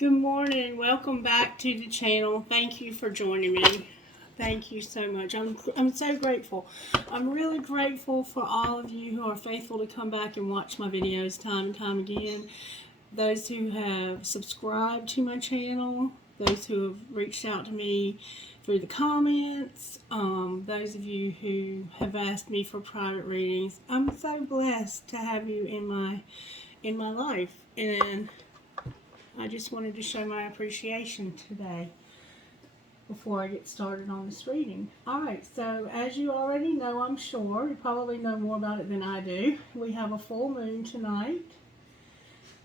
Good morning. Welcome back to the channel. Thank you for joining me. Thank you so much. I'm so grateful. I'm really grateful for all of you who are faithful to come back and watch my videos time and time again. Those who have subscribed to my channel, those who have reached out to me through the comments, those of you who have asked me for private readings. I'm so blessed to have you in my life, and I just wanted to show my appreciation today before I get started on this reading. Alright, so as you already know, I'm sure, you probably know more about it than I do. We have a full moon tonight,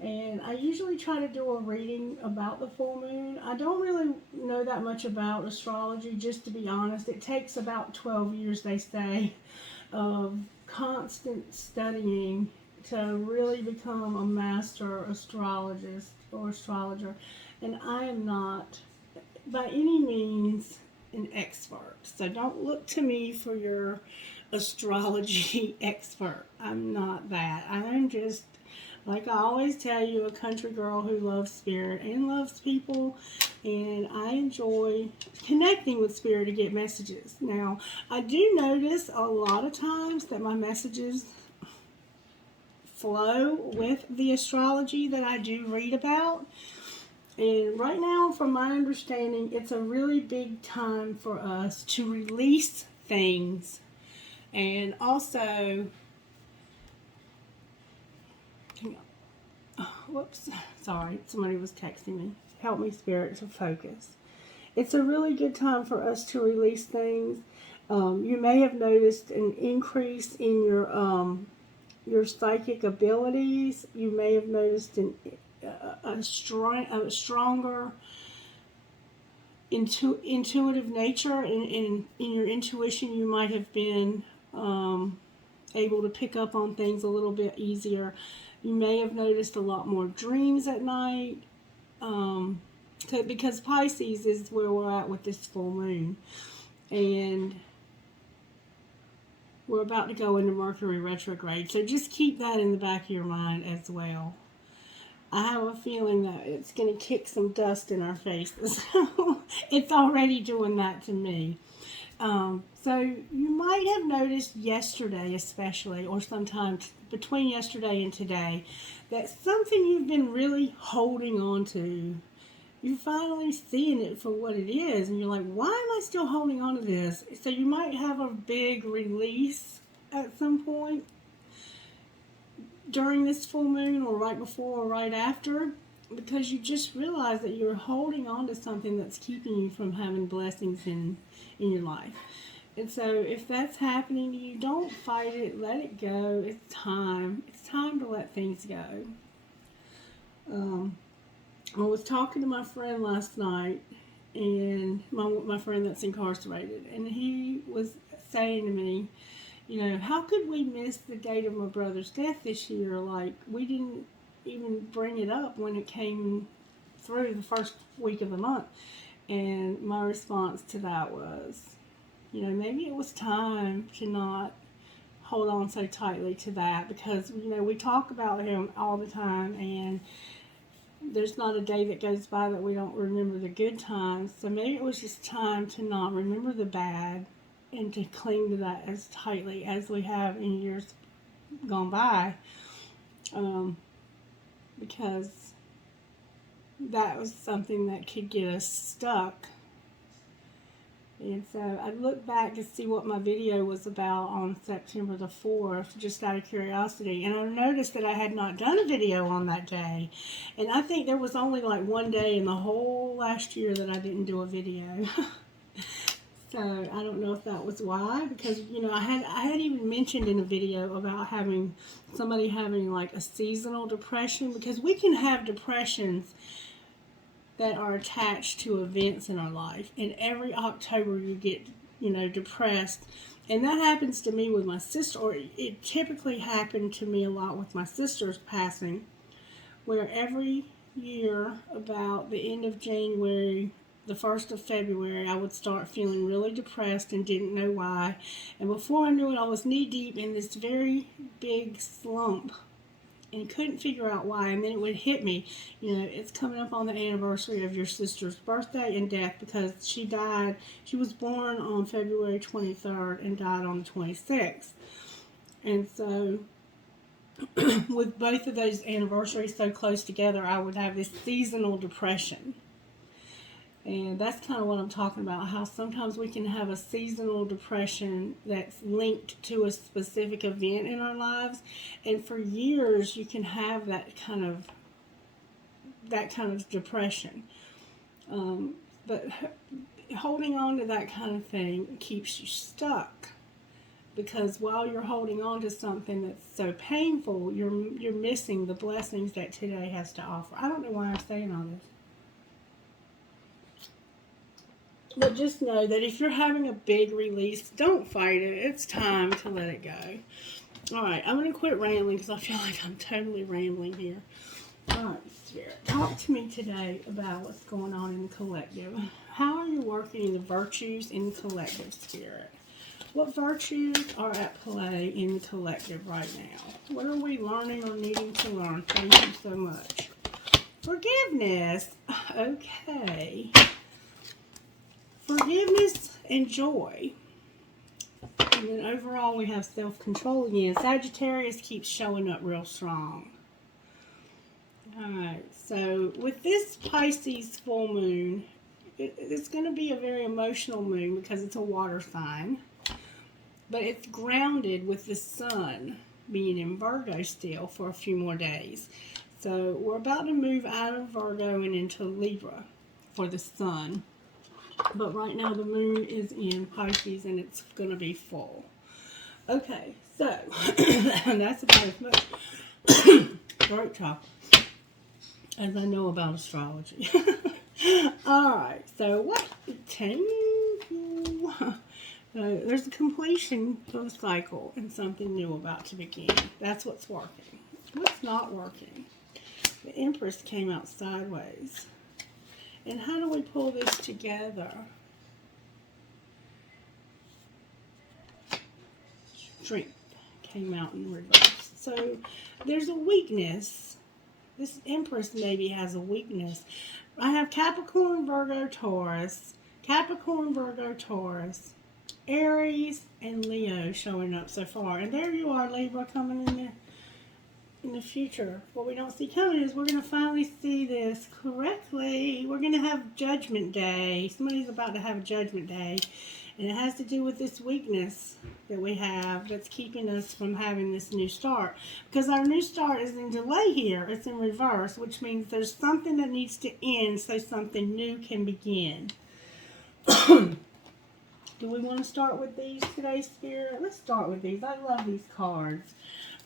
and I usually try to do a reading about the full moon. I don't really know that much about astrology, just to be honest. It takes about 12 years, they say, of constant studying to really become a master astrologist or astrologer, and I am not by any means an expert, so don't look to me for your astrology expert. I'm not that. I'm just, like I always tell you, a country girl who loves spirit and loves people, and I enjoy connecting with spirit to get messages. Now, I do notice a lot of times that my messages flow with the astrology that I do read about. And right now, from my understanding, it's a really big time for us to release things. And also, whoops, sorry, somebody was texting me. Help me, Spirit, to focus. It's a really good time for us to release things. You may have noticed an increase in your psychic abilities. You may have noticed a stronger intuitive nature in your intuition. You might have been able to pick up on things a little bit easier. You may have noticed a lot more dreams at night, because Pisces is where we're at with this full moon, and we're about to go into Mercury retrograde, so just keep that in the back of your mind as well. I have a feeling that it's going to kick some dust in our faces. It's already doing that to me. So you might have noticed yesterday especially, or sometime between yesterday and today, that something you've been really holding on to, you're finally seeing it for what it is, and you're like, why am I still holding on to this? So you might have a big release at some point during this full moon, or right before or right after, because you just realize that you're holding on to something that's keeping you from having blessings in your life. And so if that's happening to you, don't fight it, let it go. It's time to let things go. I was talking to my friend last night, and my friend that's incarcerated, and he was saying to me, you know, how could we miss the date of my brother's death this year? Like, we didn't even bring it up when it came through the first week of the month. And my response to that was, you know, maybe it was time to not hold on so tightly to that, because, you know, we talk about him all the time, and there's not a day that goes by that we don't remember the good times. So maybe it was just time to not remember the bad and to cling to that as tightly as we have in years gone by, because that was something that could get us stuck. And so I looked back to see what my video was about on September the 4th, just out of curiosity, and I noticed that I had not done a video on that day. And I think there was only like one day in the whole last year that I didn't do a video. So I don't know if that was why, because, you know, I had even mentioned in a video about somebody having like a seasonal depression, because we can have depressions that are attached to events in our life, and every October you get, you know, depressed. And that happens to me with my sister, or it typically happened to me a lot with my sister's passing, where every year about the end of January, the 1st of February, I would start feeling really depressed and didn't know why. And before I knew it, I was knee deep in this very big slump and couldn't figure out why. And then it would hit me, it's coming up on the anniversary of your sister's birthday and death, because she died. She was born on February 23rd and died on the 26th. And so with both of those anniversaries so close together, I would have this seasonal depression. And that's kind of what I'm talking about, how sometimes we can have a seasonal depression that's linked to a specific event in our lives. And for years, you can have that kind of depression. But holding on to that kind of thing keeps you stuck. Because while you're holding on to something that's so painful, you're missing the blessings that today has to offer. I don't know why I'm saying all this. But just know that if you're having a big release, don't fight it. It's time to let it go. Alright, I'm going to quit rambling because I feel like I'm totally rambling here. Alright, Spirit, talk to me today about what's going on in the collective. How are you working the virtues in the collective, Spirit? What virtues are at play in the collective right now? What are we learning or needing to learn? Thank you so much. Forgiveness. Okay. Forgiveness and joy. And then overall we have self-control again. Sagittarius keeps showing up real strong. Alright, so with this Pisces full moon, it's going to be a very emotional moon because it's a water sign. But it's grounded with the sun being in Virgo still for a few more days. So we're about to move out of Virgo and into Libra for the sun. But right now the moon is in Pisces and it's going to be full. Okay, so that's about as much throat talk as I know about astrology. Alright, so what? There's a completion to a cycle and something new about to begin. That's what's working. What's not working? The Empress came out sideways. And how do we pull this together? Strength came out in reverse. So there's a weakness. This Empress maybe has a weakness. I have Capricorn, Virgo, Taurus, Aries, and Leo showing up so far. And there you are, Libra, coming in the future. What we don't see coming is we're going to finally see this correctly. We're going to have Judgment Day. Somebody's about to have a Judgment Day. And it has to do with this weakness that we have that's keeping us from having this new start. Because our new start is in delay here. It's in reverse, which means there's something that needs to end so something new can begin. Do we want to start with these today, Spirit? Let's start with these. I love these cards.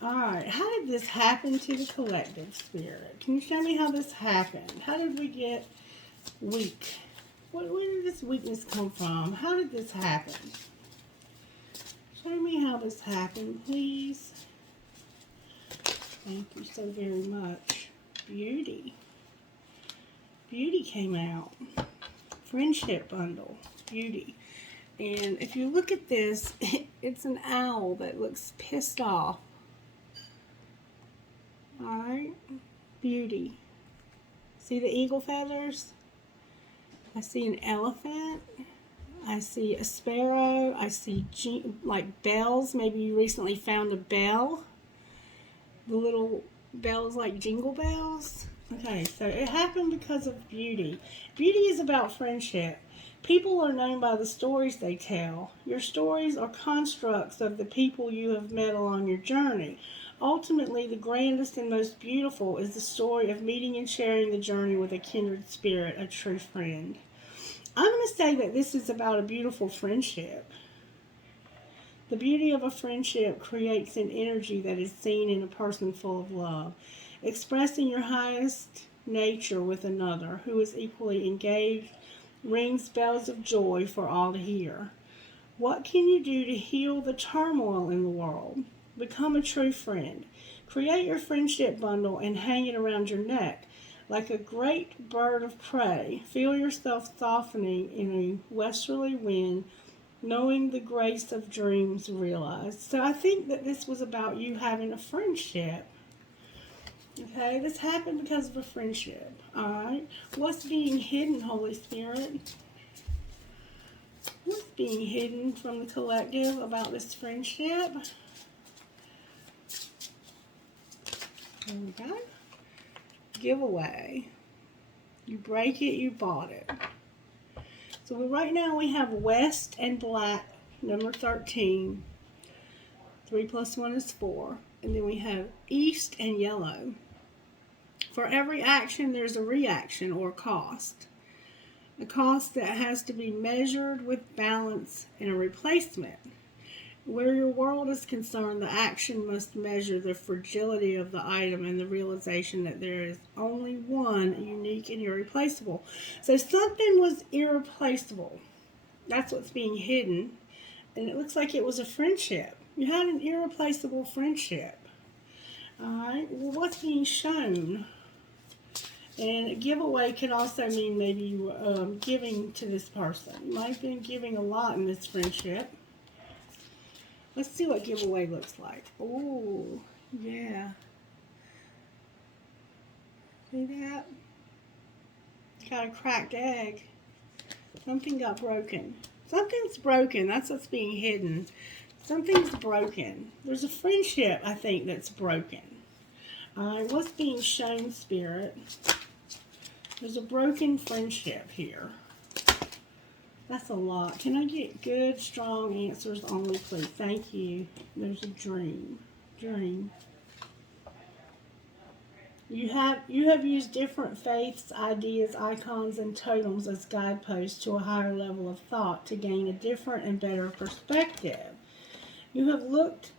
Alright, how did this happen to the collective, Spirit? Can you show me how this happened? How did we get weak? Where did this weakness come from? How did this happen? Show me how this happened, please. Thank you so very much. Beauty. Beauty came out. Friendship bundle. Beauty. And if you look at this, it's an owl that looks pissed off. Alright, beauty. See the eagle feathers? I see an elephant. I see a sparrow. I see like bells. Maybe you recently found a bell. The little bells like jingle bells. Okay, so it happened because of beauty. Beauty is about friendship. People are known by the stories they tell. Your stories are constructs of the people you have met along your journey. Ultimately, the grandest and most beautiful is the story of meeting and sharing the journey with a kindred spirit, a true friend. I'm going to say that this is about a beautiful friendship. The beauty of a friendship creates an energy that is seen in a person full of love. Expressing your highest nature with another who is equally engaged rings bells of joy for all to hear. What can you do to heal the turmoil in the world? Become a true friend. Create your friendship bundle and hang it around your neck. Like a great bird of prey, feel yourself softening in a westerly wind, knowing the grace of dreams realized. So I think that this was about you having a friendship. Okay, this happened because of a friendship. Alright, what's being hidden, Holy Spirit? What's being hidden from the collective about this friendship? There we go. Giveaway. You break it, you bought it. So right now we have West and Black, number 13. 3 plus 1 is 4. And then we have East and Yellow. For every action, there's a reaction or cost. A cost that has to be measured with balance and a replacement. Where your world is concerned, the action must measure the fragility of the item and the realization that there is only one unique and irreplaceable. So something was irreplaceable. That's what's being hidden. And it looks like it was a friendship. You had an irreplaceable friendship. Alright, well, what's being shown? And a giveaway could also mean maybe you were giving to this person. You might have been giving a lot in this friendship. Let's see what giveaway looks like. Oh, yeah. See that? Got a cracked egg. Something got broken. Something's broken. That's what's being hidden. Something's broken. There's a friendship, I think, that's broken. Alright, what's being shown, Spirit? There's a broken friendship here. That's a lot. Can I get good, strong answers only, please? Thank you. There's a dream. Dream. You have used different faiths, ideas, icons, and totems as guideposts to a higher level of thought to gain a different and better perspective. You have looked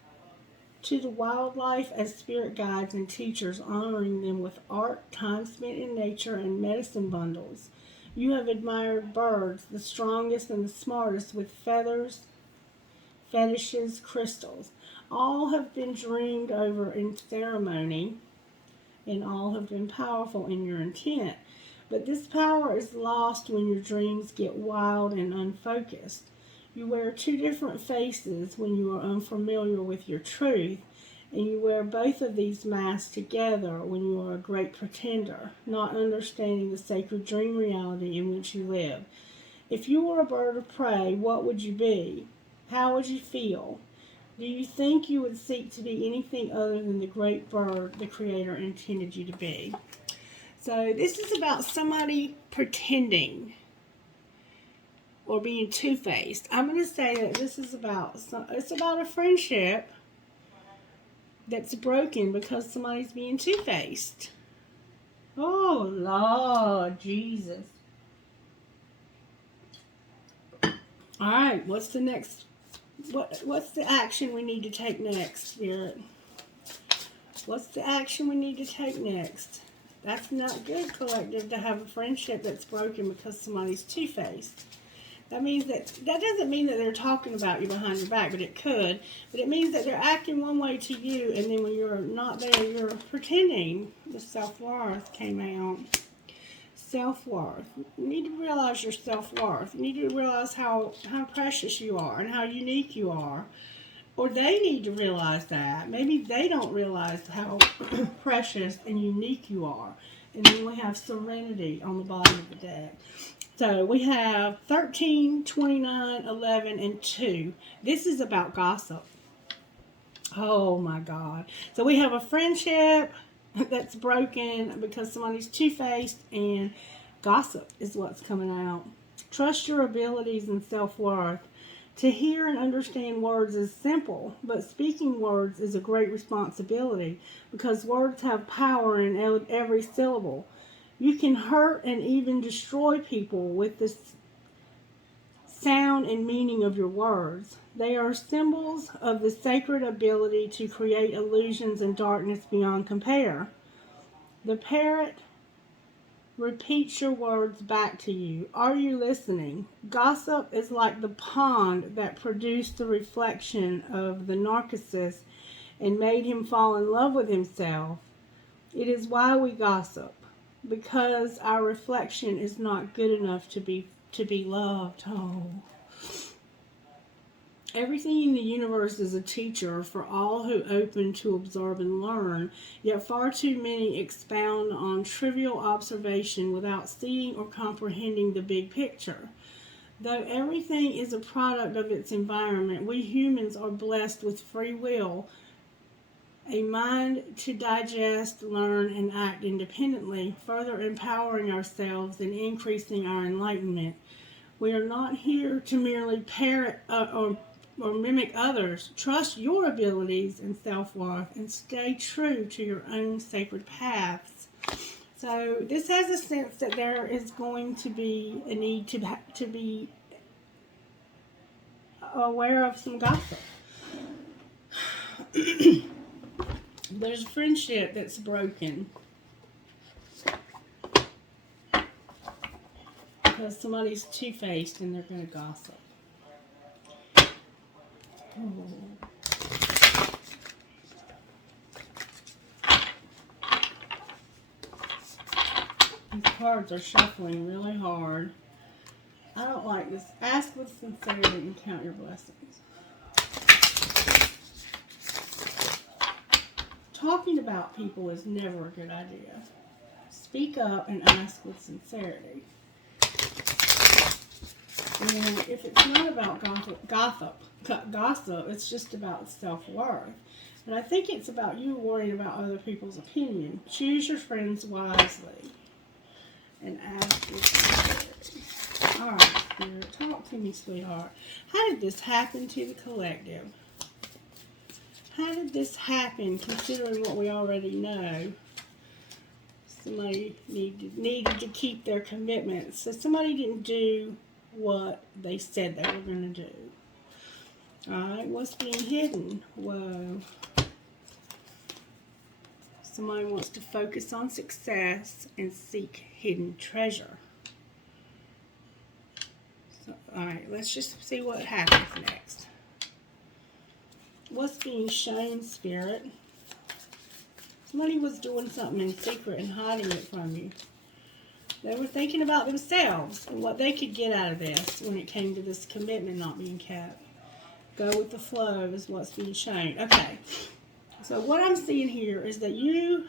to the wildlife as spirit guides and teachers, honoring them with art, time spent in nature, and medicine bundles. You have admired birds, the strongest and the smartest, with feathers, fetishes, crystals. All have been dreamed over in ceremony, and all have been powerful in your intent. But this power is lost when your dreams get wild and unfocused. You wear two different faces when you are unfamiliar with your truth, and you wear both of these masks together when you are a great pretender, not understanding the sacred dream reality in which you live. If you were a bird of prey, what would you be? How would you feel? Do you think you would seek to be anything other than the great bird the Creator intended you to be? So this is about somebody pretending or being two-faced. I'm going to say that this is it's about a friendship that's broken because somebody's being two-faced. Oh, Lord Jesus. All right, what's the next? What's the action we need to take next, Spirit? What's the action we need to take next? That's not good, collective, to have a friendship that's broken because somebody's two-faced. That means that doesn't mean that they're talking about you behind your back, but it could. But it means that they're acting one way to you, and then when you're not there, you're pretending. The self-worth came out. Self-worth. You need to realize your self-worth. You need to realize how precious you are and how unique you are. Or they need to realize that. Maybe they don't realize how precious and unique you are. And then we have serenity on the bottom of the deck. So we have 13, 29, 11, and 2. This is about gossip. Oh my God. So we have a friendship that's broken because somebody's two-faced, and gossip is what's coming out. Trust your abilities and self-worth. To hear and understand words is simple, but speaking words is a great responsibility because words have power in every syllable. You can hurt and even destroy people with the sound and meaning of your words. They are symbols of the sacred ability to create illusions and darkness beyond compare. The parrot repeats your words back to you. Are you listening? Gossip is like the pond that produced the reflection of the Narcissus and made him fall in love with himself. It is why we gossip, because our reflection is not good enough to be loved. Oh. Everything in the universe is a teacher for all who open to absorb and learn, yet far too many expound on trivial observation without seeing or comprehending the big picture. Though everything is a product of its environment, we humans are blessed with free will, a mind to digest, learn, and act independently, further empowering ourselves and increasing our enlightenment. We are not here to merely parrot or mimic others. Trust your abilities and self-worth and stay true to your own sacred paths. So this has a sense that there is going to be a need to be aware of some gossip. There's a friendship that's broken because somebody's two-faced and they're going to gossip. These cards are shuffling really hard. I don't like this. Ask with sincerity and count your blessings. Talking about people is never a good idea. Speak up and ask with sincerity. And if it's not about gossip, it's just about self-worth. But I think it's about you worrying about other people's opinion. Choose your friends wisely. And ask with sincerity. Alright, Spirit, talk to me, sweetheart. How did this happen to the collective? How did this happen, considering what we already know? Somebody needed to keep their commitments. So somebody didn't do what they said they were going to do. Alright, what's being hidden? Whoa. Somebody wants to focus on success and seek hidden treasure. So, alright, let's just see what happens next. What's being shown, Spirit? Somebody was doing something in secret and hiding it from you. They were thinking about themselves and what they could get out of this when it came to this commitment not being kept. Go with the flow is what's being shown. Okay, so what I'm seeing here is that you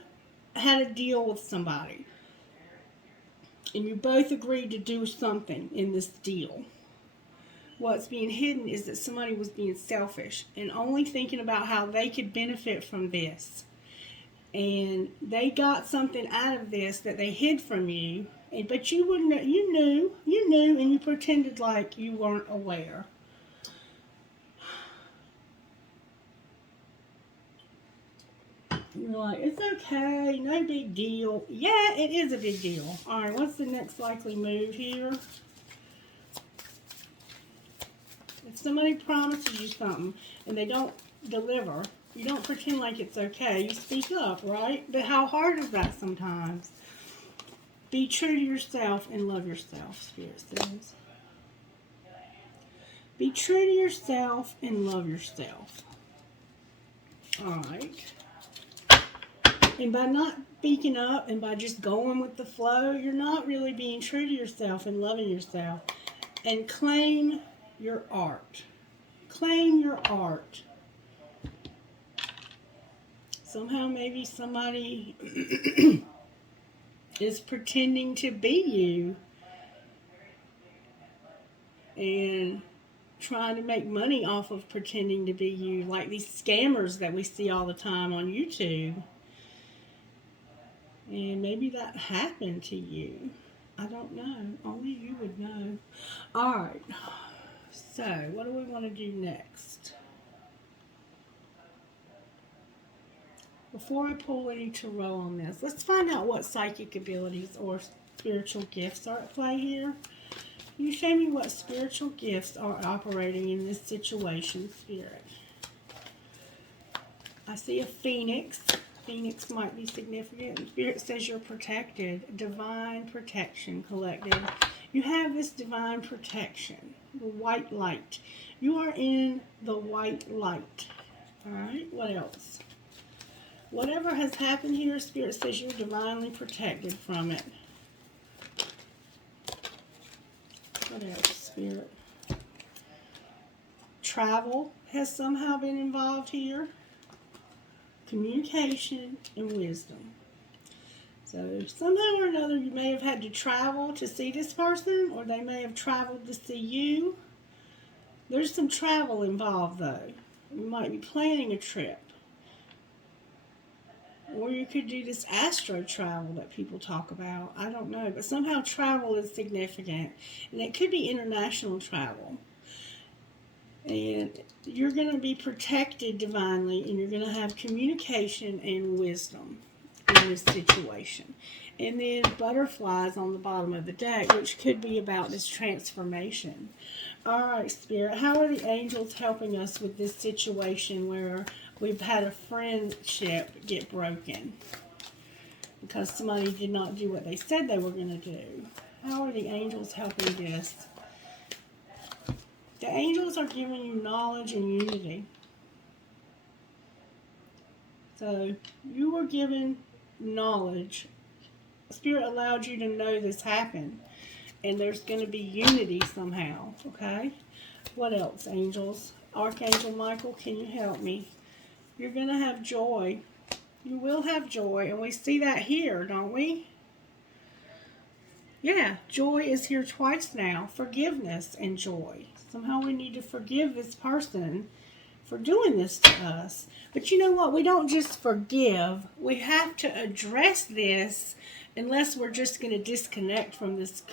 had a deal with somebody. And you both agreed to do something in this deal. What's being hidden is that somebody was being selfish and only thinking about how they could benefit from this. And they got something out of this that they hid from you, but you wouldn't. You knew, and you pretended like you weren't aware. You're like, it's okay, no big deal. Yeah, it is a big deal. All right, what's the next likely move here? If somebody promises you something and they don't deliver, you don't pretend like it's okay. You speak up, right? But how hard is that sometimes? Be true to yourself and love yourself, Spirit says. Be true to yourself and love yourself. All right. And by not speaking up and by just going with the flow, you're not really being true to yourself and loving yourself. And claim your art. Claim your art. Somehow maybe somebody is pretending to be you and trying to make money off of pretending to be you, like these scammers that we see all the time on YouTube. And maybe that happened to you. I don't know. Only you would know. Alright. So, what do we want to do next? Before I pull any tarot on this, let's find out what psychic abilities or spiritual gifts are at play here. Can you show me what spiritual gifts are operating in this situation, Spirit? I see a phoenix. Phoenix might be significant. Spirit says you're protected. Divine protection, collective. You have this divine protection. The white light. You are in the white light. Alright, what else? Whatever has happened here, Spirit says you're divinely protected from it. What else, Spirit? travel has somehow been involved here. Communication and wisdom. So somehow or another you may have had to travel to see this person, or they may have traveled to see you. There's some travel involved though. You might be planning a trip. Or you could do this astro travel that people talk about. I don't know. But somehow travel is significant. And it could be international travel. And you're going to be protected divinely. And you're going to have communication and wisdom in this situation. And then butterflies on the bottom of the deck, which could be about this transformation. All right, Spirit. How are the angels helping us with this situation where we've had a friendship get broken because somebody did not do what they said they were going to do? How are the angels helping this? The angels are giving you knowledge and unity. So you were given knowledge. Spirit allowed you to know this happened. And there's going to be unity somehow. Okay? What else, angels? Archangel Michael, can you help me? You're going to have joy. You will have joy. And we see that here, don't we? Yeah, joy is here twice now. Forgiveness and joy. Somehow we need to forgive this person for doing this to us. But you know what? We don't just forgive. We have to address this unless we're just going to disconnect from this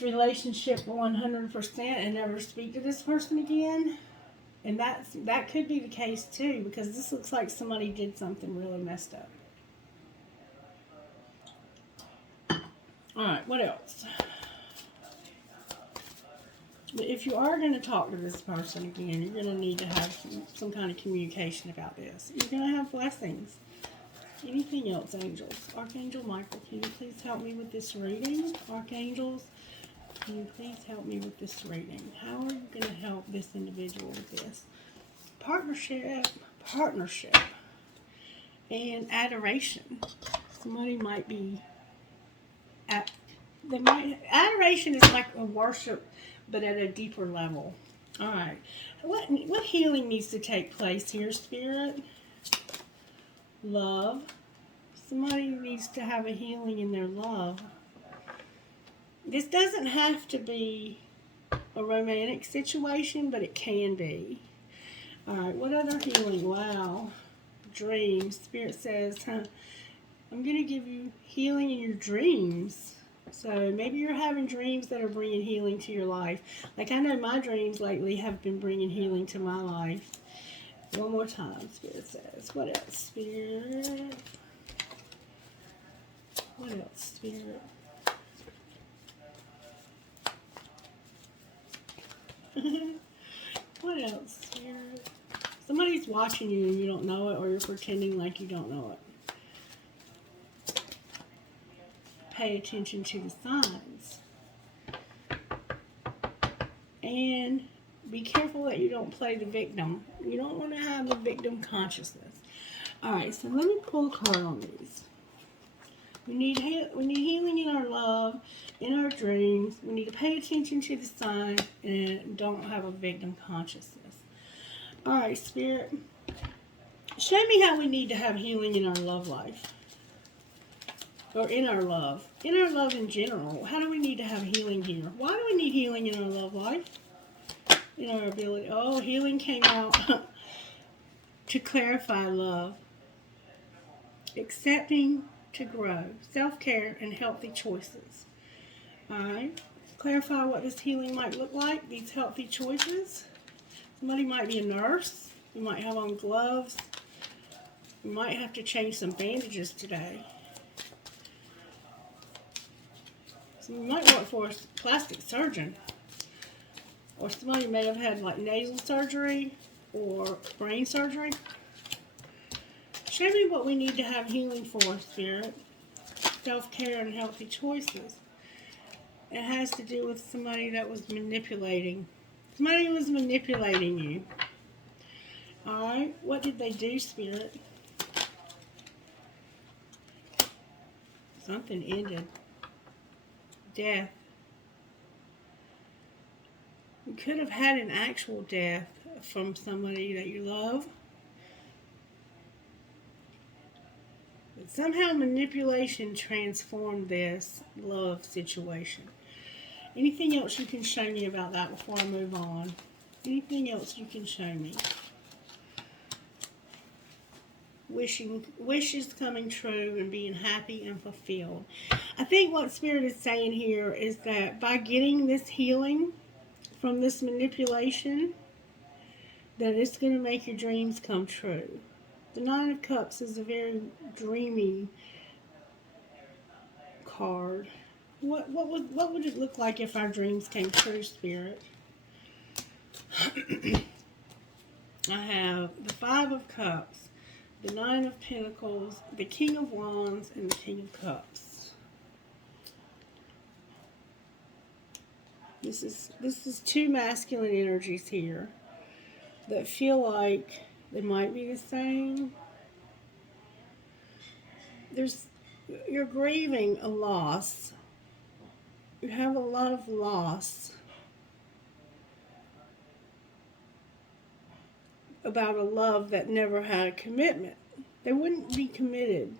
relationship 100% and never speak to this person again. And that could be the case too, because this looks like somebody did something really messed up. Alright, what else? But if you are going to talk to this person again, you're going to need to have some kind of communication about this. You're going to have blessings. Anything else, angels? Archangel Michael, can you please help me with this reading? Archangels, can you please help me with this reading? How are you going to help this individual with this? Partnership, and adoration. Somebody might be adoration is like a worship, but at a deeper level. All right. What healing needs to take place here, Spirit? Love. Somebody needs to have a healing in their love. This doesn't have to be a romantic situation, but it can be. All right. What other healing? Wow. Dreams. Spirit says, I'm going to give you healing in your dreams. So maybe you're having dreams that are bringing healing to your life. Like I know my dreams lately have been bringing healing to my life. One more time, Spirit says. What else, Spirit? What else, Spirit? What else, Spirit? Somebody's watching you and you don't know it, or you're pretending like you don't know it. Pay attention to the signs. And be careful that you don't play the victim. You don't want to have the victim consciousness. Alright, so let me pull a card on these. We need healing in our love, in our dreams. We need to pay attention to the signs and don't have a victim consciousness. Alright, Spirit. Show me how we need to have healing in our love life. Or in our love. In our love in general. How do we need to have healing here? Why do we need healing in our love life? In our ability. Oh, healing came out to clarify love. Accepting to grow. Self-care and healthy choices. Alright. Clarify what this healing might look like. These healthy choices. Somebody might be a nurse. You might have on gloves. You might have to change some bandages today. So you might work for a plastic surgeon. Or somebody may have had like nasal surgery or brain surgery. Show me what we need to have healing for, Spirit. Self-care and healthy choices. It has to do with somebody that was manipulating. Somebody was manipulating you. Alright, what did they do, Spirit? Something ended. Death. You could have had an actual death from somebody that you love. But somehow manipulation transformed this love situation. Anything else you can show me about that before I move on? Anything else you can show me? Wishes coming true and being happy and fulfilled. I think what Spirit is saying here is that by getting this healing from this manipulation, that it's going to make your dreams come true. The Nine of Cups is a very dreamy card. What would it look like if our dreams came true, Spirit? I have the Five of Cups, the Nine of Pentacles, the King of Wands, and the King of Cups. This is two masculine energies here that feel like they might be the same. You're grieving a loss. You have a lot of loss about a love that never had a commitment. They wouldn't be committed.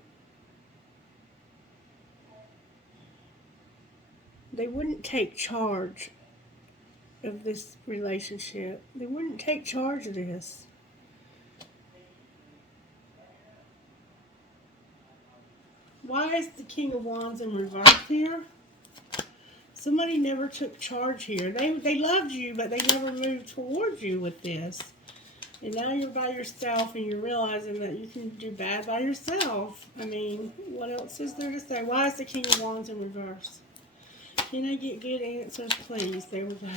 They wouldn't take charge of this relationship. They wouldn't take charge of this. Why is the King of Wands in reverse here? Somebody never took charge here. They loved you, but they never moved towards you with this. And now you're by yourself and you're realizing that you can do bad by yourself. I mean, what else is there to say? Why is the King of Wands in reverse? Can I get good answers, please? There we go.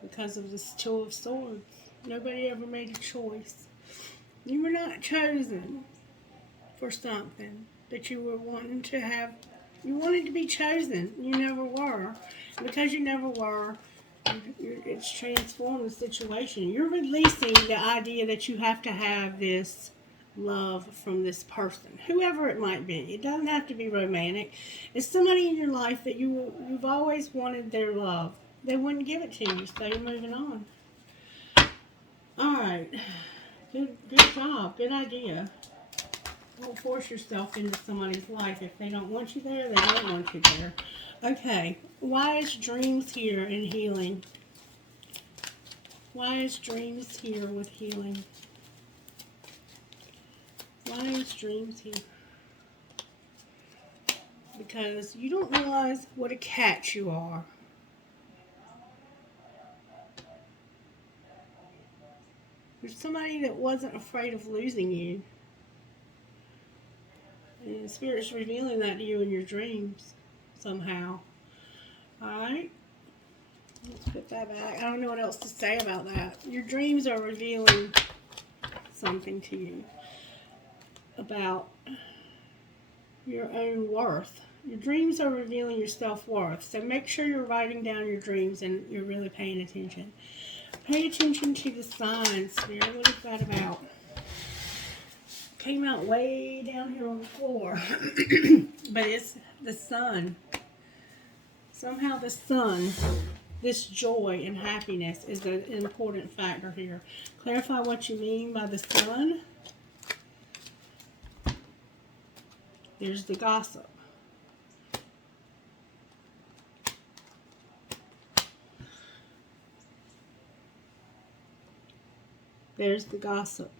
Because of this Two of Swords. Nobody ever made a choice. You were not chosen for something that you were wanting to have. You wanted to be chosen. You never were. And because you never were, it's transformed the situation. You're releasing the idea that you have to have this love from this person, whoever it might be. It doesn't have to be romantic. It's somebody in your life that you've always wanted their love. They wouldn't give it to you, so you're moving on. All right. Good job. Good idea. Don't force yourself into somebody's life. If they don't want you there, they don't want you there. Okay. Why is dreams here in healing? Why is dreams here with healing? Why is dreams here? Because you don't realize what a catch you are. There's somebody that wasn't afraid of losing you. And Spirit's revealing that to you in your dreams somehow. Alright? Let's put that back. I don't know what else to say about that. Your dreams are revealing something to you about your own worth. Your dreams are revealing your self-worth. So make sure you're writing down your dreams and you're really paying attention. Pay attention to the signs, Spirit. What is that about? Came out way down here on the floor. But it's the sun. Somehow the sun, this joy and happiness is an important factor here. Clarify what you mean by the sun. There's the gossip. There's the gossip.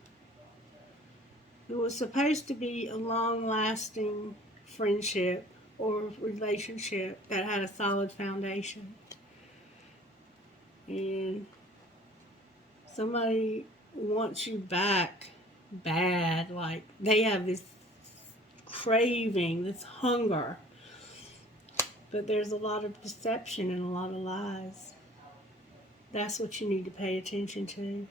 It was supposed to be a long-lasting friendship or relationship that had a solid foundation. And somebody wants you back bad. Like they have this craving, this hunger. But there's a lot of deception and a lot of lies. That's what you need to pay attention to.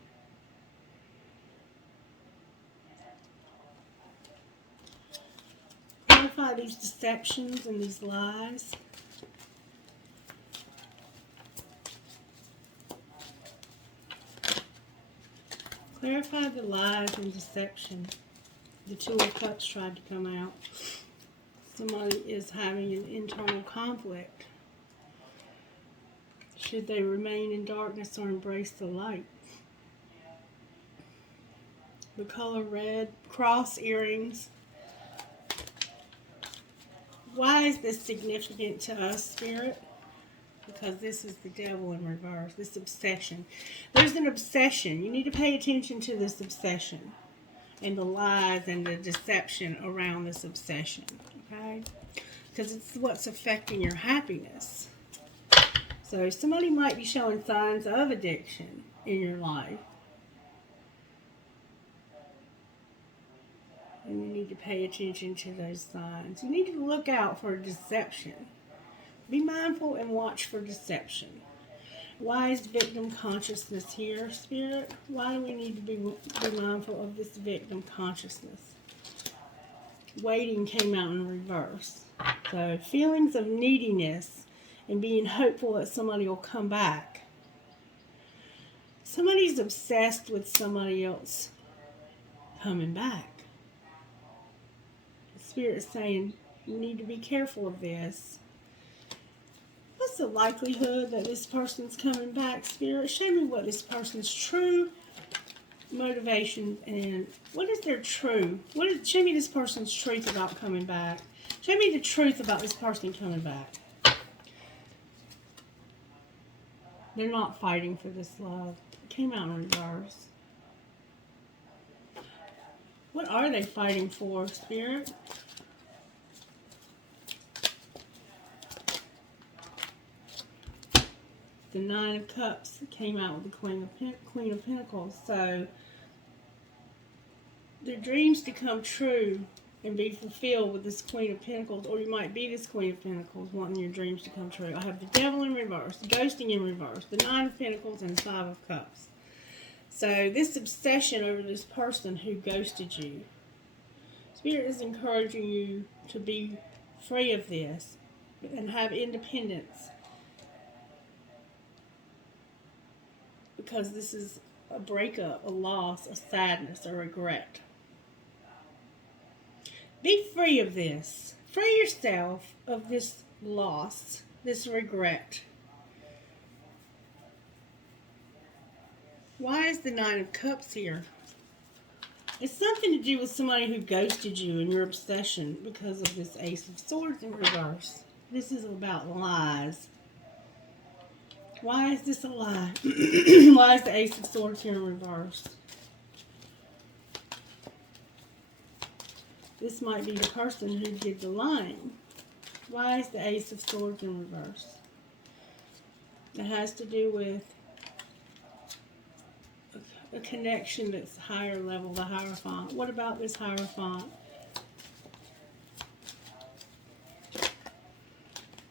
Clarify these deceptions and these lies. Clarify the lies and deception. The Two of Cups tried to come out. Somebody is having an internal conflict. Should they remain in darkness or embrace the light? The color red, cross earrings. Why is this significant to us, Spirit? Because this is the devil in reverse, this obsession. There's an obsession. You need to pay attention to this obsession and the lies and the deception around this obsession, okay? Because it's what's affecting your happiness. So somebody might be showing signs of addiction in your life. And you need to pay attention to those signs. You need to look out for deception. Be mindful and watch for deception. Why is victim consciousness here, Spirit? Why do we need to be mindful of this victim consciousness? Waiting came out in reverse. So feelings of neediness and being hopeful that somebody will come back. Somebody's obsessed with somebody else coming back. The Spirit is saying you need to be careful of this. What's the likelihood that this person's coming back, Spirit? Show me what this person's true motivation and what is their true. Show me this person's truth about coming back. Show me the truth about this person coming back. They're not fighting for this love. It came out in reverse. What are they fighting for, Spirit? The Nine of Cups came out with the Queen of Pentacles. So, their dreams to come true and be fulfilled with this Queen of Pentacles, or you might be this Queen of Pentacles wanting your dreams to come true. I have the Devil in reverse, the ghosting in reverse, the Nine of Pentacles, and the Five of Cups. So, this obsession over this person who ghosted you, Spirit is encouraging you to be free of this and have independence. Because this is a breakup, a loss, a sadness, a regret. Be free of this. Free yourself of this loss, this regret. Why is the Nine of Cups here? It's something to do with somebody who ghosted you and your obsession because of this Ace of Swords in reverse. This is about lies. Why is this a lie? Why is the Ace of Swords here in reverse? This might be the person who did the lying. Why is the Ace of Swords in reverse? It has to do with a connection that's higher level, the Hierophant. What about this Hierophant?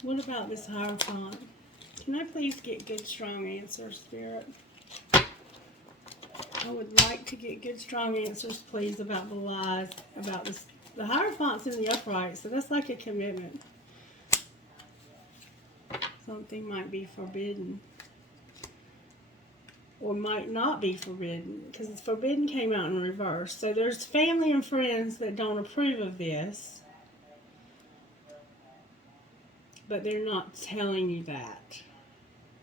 What about this Hierophant? Can I please get good, strong answers, Spirit? I would like to get good, strong answers, please, about the lies, about this. The Hierophant's in the upright, so that's like a commitment. Something might be forbidden. Or might not be forbidden, because it's forbidden came out in reverse. So there's family and friends that don't approve of this. But they're not telling you that,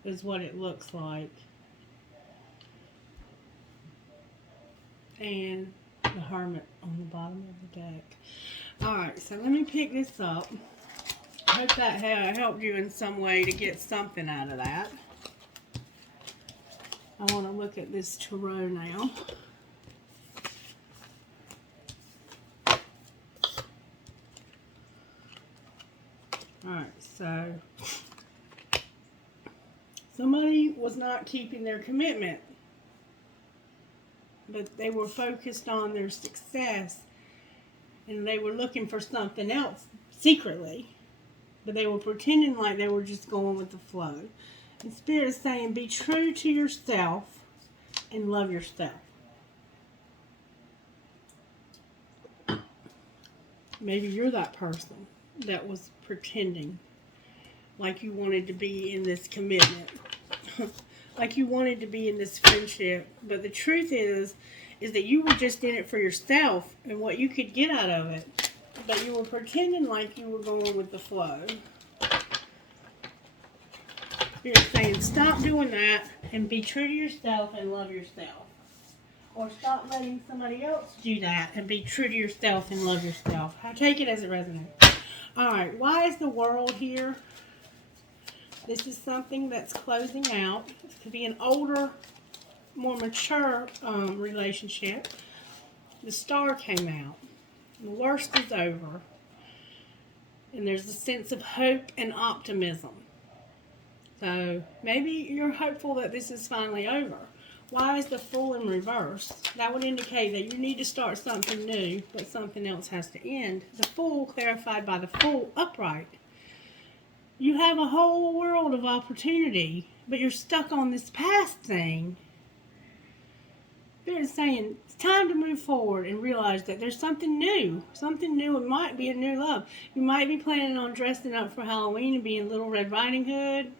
is what it looks like. And the Hermit on the bottom of the deck. Alright, so let me pick this up. I hope that helped you in some way to get something out of that. I want to look at this tarot now. Alright, so somebody was not keeping their commitment, but they were focused on their success and they were looking for something else secretly, but they were pretending like they were just going with the flow. And Spirit is saying, be true to yourself and love yourself. Maybe you're that person that was pretending like you wanted to be in this commitment. Like you wanted to be in this friendship. But the truth is that you were just in it for yourself and what you could get out of it. But you were pretending like you were going with the flow. Spirit's saying, stop doing that and be true to yourself and love yourself. Or stop letting somebody else do that and be true to yourself and love yourself. I take it as it resonates. Alright, why is the world here? This is something that's closing out. It could be an older, more mature relationship. The star came out. The worst is over. And there's a sense of hope and optimism. So maybe you're hopeful that this is finally over. Why is the Fool in reverse? That would indicate that you need to start something new, but something else has to end. The Fool clarified by the Fool upright. You have a whole world of opportunity, but you're stuck on this past thing. They're saying it's time to move forward and realize that there's something new. Something new. It might be a new love. You might be planning on dressing up for Halloween and being Little Red Riding Hood.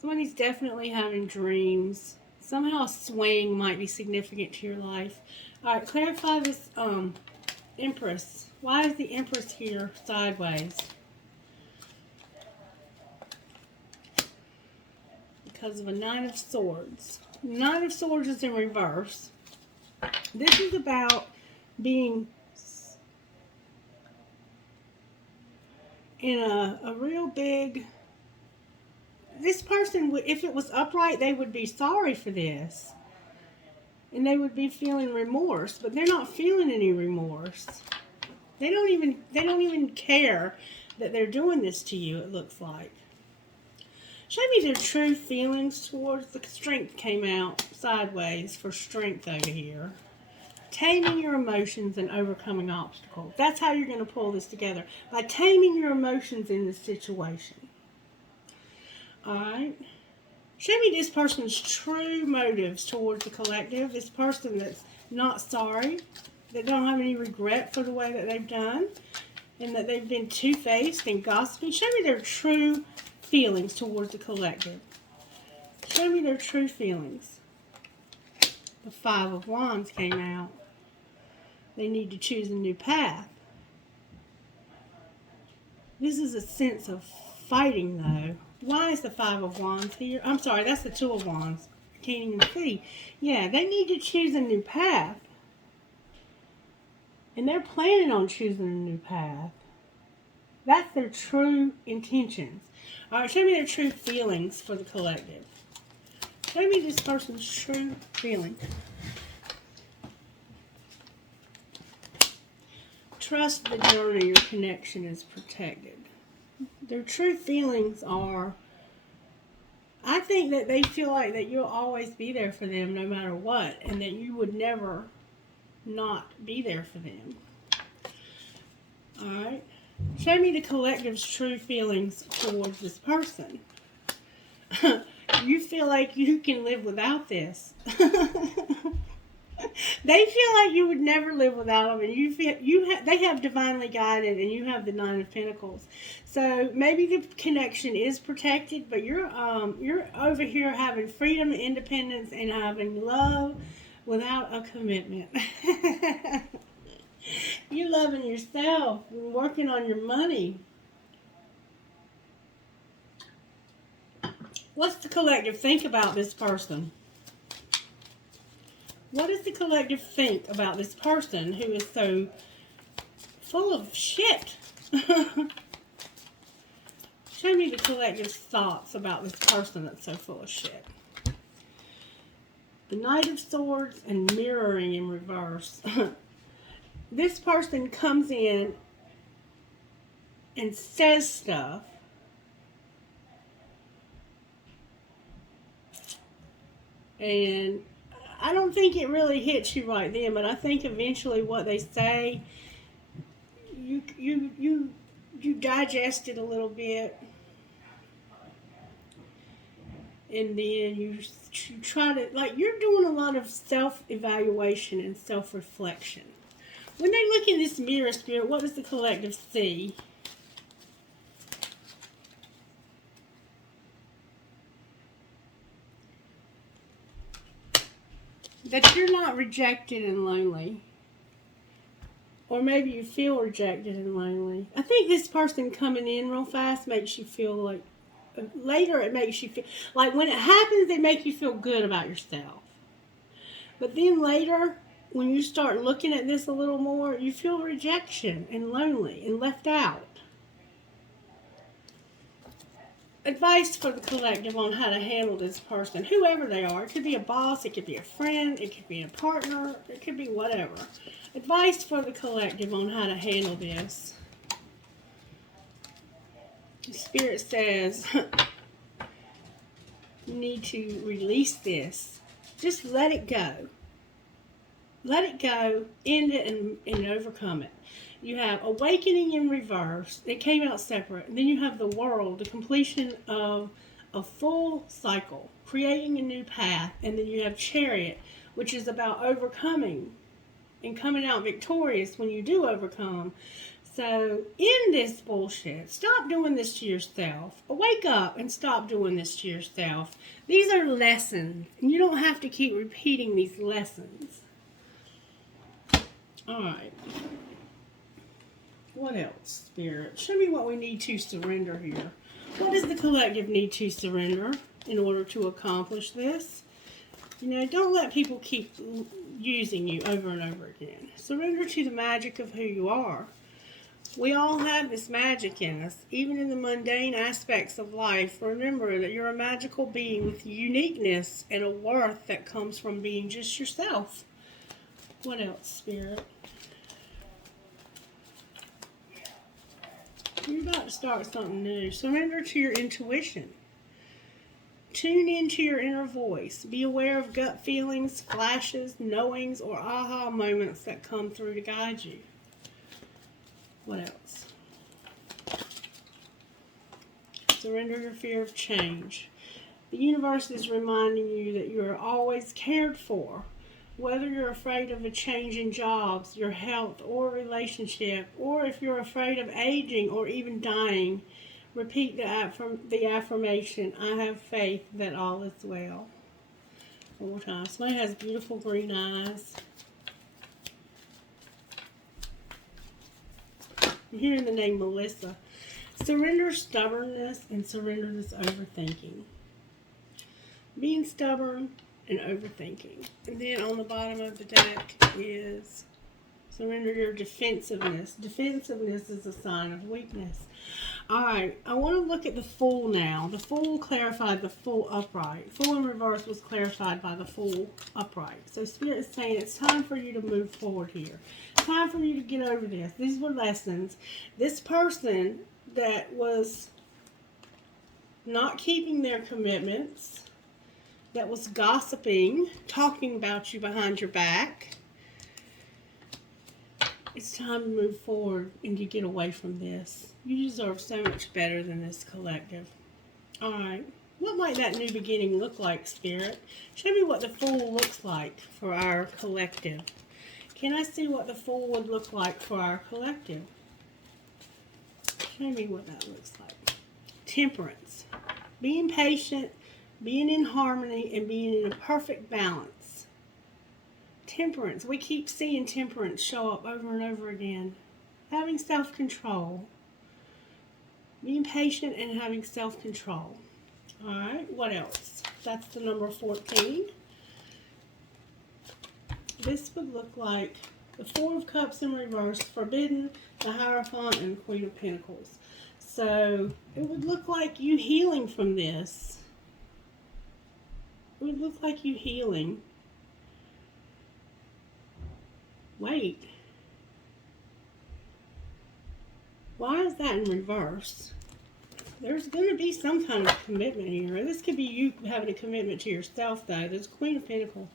Somebody's definitely having dreams. Somehow a swing might be significant to your life. Alright, clarify this Empress. Why is the Empress here sideways? Because of a Nine of Swords. Nine of Swords is in reverse. This is about being in a real big... This person, if it was upright, they would be sorry for this. And they would be feeling remorse. But they're not feeling any remorse. They don't even care that they're doing this to you, it looks like. Show me their true feelings towards the Strength came out sideways for strength over here. Taming your emotions and overcoming obstacles. That's how you're going to pull this together. By taming your emotions in this situation. Alright. Show me this person's true motives towards the collective. This person that's not sorry. That don't have any regret for the way that they've done. And that they've been two-faced and gossipy. Show me their true feelings towards the collective. Show me their true feelings. The Five of Wands came out. They need to choose a new path. This is a sense of fighting, though. Why is the Five of Wands here? I'm sorry, that's the Two of Wands. I can't even see. Yeah, they need to choose a new path. And they're planning on choosing a new path. That's their true intentions. Alright, show me their true feelings for the collective. Show me this person's true feelings. Trust the journey, your connection is protected. Their true feelings are, I think that they feel like that you'll always be there for them no matter what, and that you would never not be there for them. Alright. Show me the collective's true feelings towards this person. You feel like you can live without this. They feel like you would never live without them, and they have divinely guided, and you have the Nine of Pentacles. So maybe the connection is protected, but you're over here having freedom, independence, and having love without a commitment. You're loving yourself and working on your money. What's the collective think about this person? What does the collective think about this person who is so full of shit? Show me the collective's thoughts about this person that's so full of shit. The Knight of Swords and mirroring in reverse. This person comes in and says stuff. And I don't think it really hits you right then, but I think eventually what they say, you digest it a little bit. And then you try to, like, you're doing a lot of self-evaluation and self-reflection. When they look in this mirror, Spirit, what does the collective see? That you're not rejected and lonely. Or maybe you feel rejected and lonely. I think this person coming in real fast makes you feel like Later, it makes you feel like when it happens, it makes you feel good about yourself. But then later, when you start looking at this a little more, you feel rejection and lonely and left out. Advice for the collective on how to handle this person, whoever they are. It could be a boss, it could be a friend, it could be a partner, it could be whatever. Advice for the collective on how to handle this. The Spirit says you need to release this. Just let it go. Let it go, end it, and overcome it. You have awakening in reverse. It came out separate. And then you have the world, the completion of a full cycle, creating a new path. And then you have chariot, which is about overcoming and coming out victorious when you do overcome. So end this bullshit. Stop doing this to yourself. Wake up and stop doing this to yourself. These are lessons. And you don't have to keep repeating these lessons. All right. What else, Spirit? Show me what we need to surrender here. What does the collective need to surrender in order to accomplish this? You know, don't let people keep using you over and over again. Surrender to the magic of who you are. We all have this magic in us, even in the mundane aspects of life. Remember that you're a magical being with uniqueness and a worth that comes from being just yourself. What else, Spirit? You're about to start something new. Surrender to your intuition. Tune into your inner voice. Be aware of gut feelings, flashes, knowings, or aha moments that come through to guide you. What else? Surrender your fear of change. The universe is reminding you that you are always cared for. Whether you're afraid of a change in jobs, your health, or relationship, or if you're afraid of aging or even dying, repeat the affirmation, I have faith that all is well. One more time. Somebody has beautiful green eyes. I'm hearing the name Melissa. Surrender stubbornness and surrender this overthinking. Being stubborn and overthinking. And then on the bottom of the deck is surrender your defensiveness. Defensiveness is a sign of weakness. Alright, I want to look at the Fool now. The Fool clarified the Fool upright. Fool in reverse was clarified by the Fool upright. So Spirit is saying it's time for you to move forward here. Time for you to get over this. These were lessons. This person that was not keeping their commitments, that was gossiping, talking about you behind your back. It's time to move forward and to get away from this. You deserve so much better than this collective. Alright, what might that new beginning look like, Spirit? Show me what the Fool looks like for our collective. Can I see what the Fool would look like for our collective? Show me what that looks like. Temperance. Being patient, being in harmony, and being in a perfect balance. Temperance. We keep seeing temperance show up over and over again. Having self-control. Being patient and having self-control. Alright, what else? That's the number 14. This would look like the Four of Cups in reverse, Forbidden, the Hierophant, and the Queen of Pentacles. So, it would look like you healing from this. It would look like you healing. Wait. Why is that in reverse? There's going to be some kind of commitment here. This could be you having a commitment to yourself, though. There's Queen of Pentacles.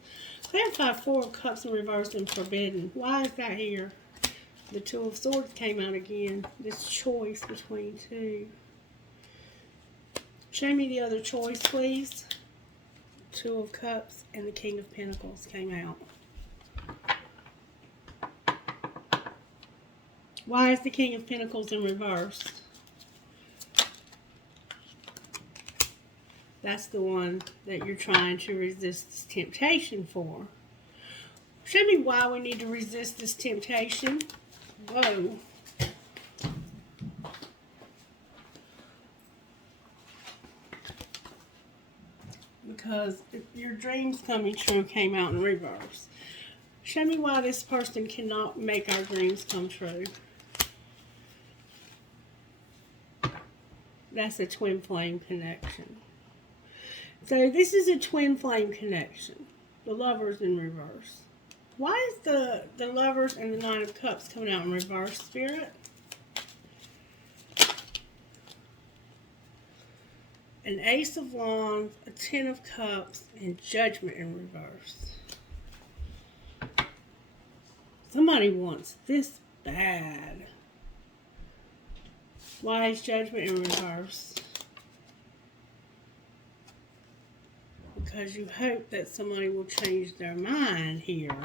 Clarify Four of Cups in reverse and Forbidden. Why is that here? The Two of Swords came out again. This choice between two. Show me the other choice, please. Two of Cups and the King of Pentacles came out. Why is the King of Pentacles in reverse? That's the one that you're trying to resist this temptation for. Show me why we need to resist this temptation. Whoa. because your dreams coming true came out in reverse. Show me why this person cannot make our dreams come true. That's a twin flame connection. So this is a twin flame connection. The Lovers in reverse. Why is the Lovers and the Nine of Cups coming out in reverse, Spirit? An Ace of Wands, a Ten of Cups, and Judgment in reverse. Somebody wants this bad. Why is Judgment in reverse? Because you hope that somebody will change their mind here.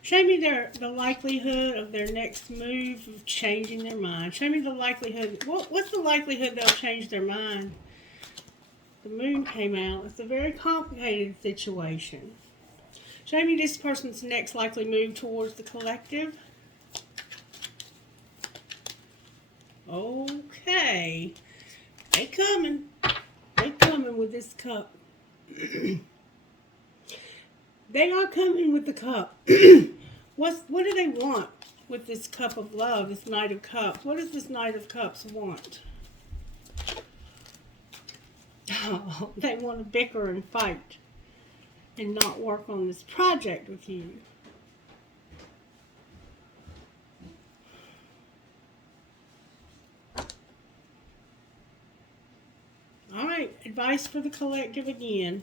Show me the likelihood of their next move of changing their mind. Show me the likelihood. What's the likelihood they'll change their mind? The Moon came out. It's a very complicated situation. Show me this person's next likely move towards the collective. Okay. They coming. They coming with this cup. They are coming with the cup. What do they want with this cup of love, this Knight of Cups? What does this Knight of Cups want? Oh, they want to bicker and fight and not work on this project with you. All right, advice for the collective again.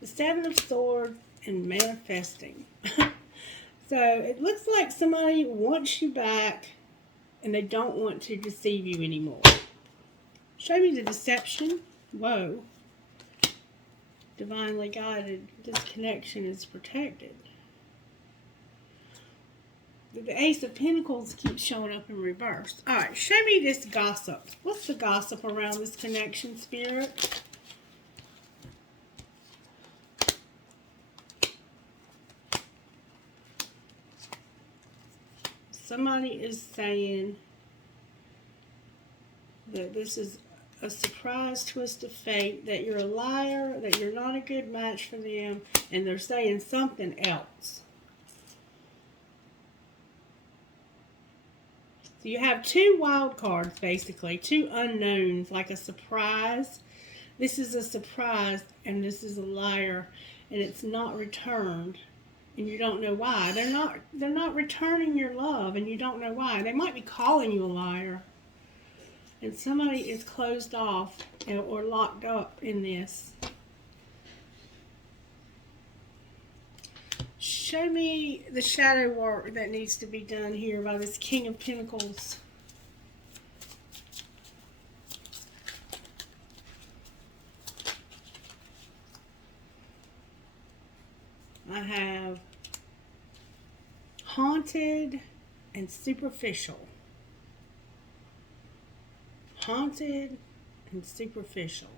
The Seven of Swords and manifesting. So it looks like somebody wants you back and they don't want to deceive you anymore. Show me the deception. Whoa. Divinely guided. This connection is protected. The Ace of Pentacles keeps showing up in reverse. Alright, show me this gossip. What's the gossip around this connection, Spirit? Somebody is saying that this is a surprise twist of fate, that you're a liar, that you're not a good match for them, and they're saying something else. So you have two wild cards, basically, two unknowns, like a surprise. This is a surprise, and this is a liar, and it's not returned. And you don't know why. They're not returning your love, and you don't know why. They might be calling you a liar. And somebody is closed off or locked up in this. Show me the shadow work that needs to be done here by this King of Pentacles. I have haunted and superficial. Haunted and superficial.